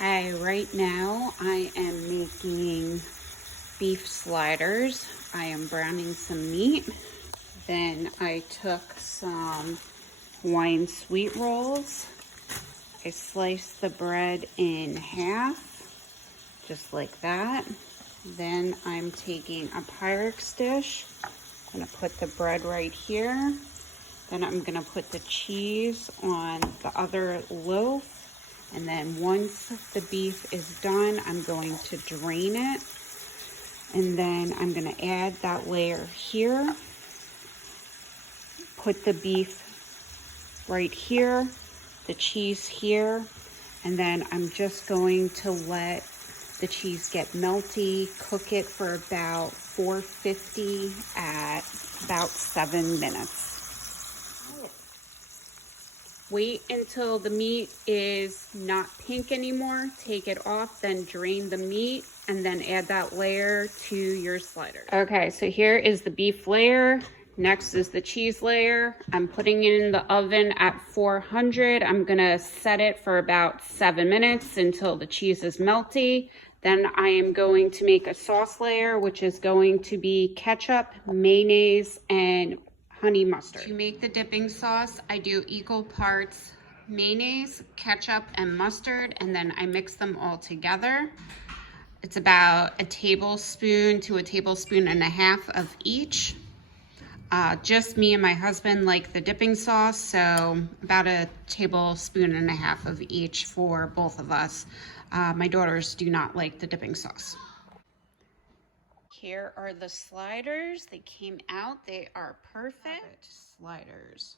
Hi, right now I am making beef sliders. I am browning some meat. Then I took some Hawaiian sweet rolls. I sliced the bread in half, just like that. Then I'm taking a Pyrex dish. I'm gonna put the bread right here. Then I'm gonna put the cheese on the other loaf. And then once the beef is done, I'm going to drain it. And then I'm gonna add that layer here. Put the beef right here, the cheese here. And then I'm just going to let the cheese get melty, cook it for about 450 at about 7 minutes. Wait until the meat is not pink anymore. Take it off, then drain the meat, and then add that layer to your sliders. Okay, so here is the beef layer. Next is the cheese layer. I'm putting it in the oven at 400. I'm gonna set it for about 7 minutes until the cheese is melty. Then I am going to make a sauce layer, which is going to be ketchup, mayonnaise, and honey mustard. To make the dipping sauce, I do equal parts mayonnaise, ketchup, and mustard, and then I mix them all together. It's about a tablespoon to a tablespoon and a half of each. Just me and my husband like the dipping sauce, so about a tablespoon and a half of each for both of us. My daughters do not like the dipping sauce. Here are the sliders. They came out. They are perfect sliders.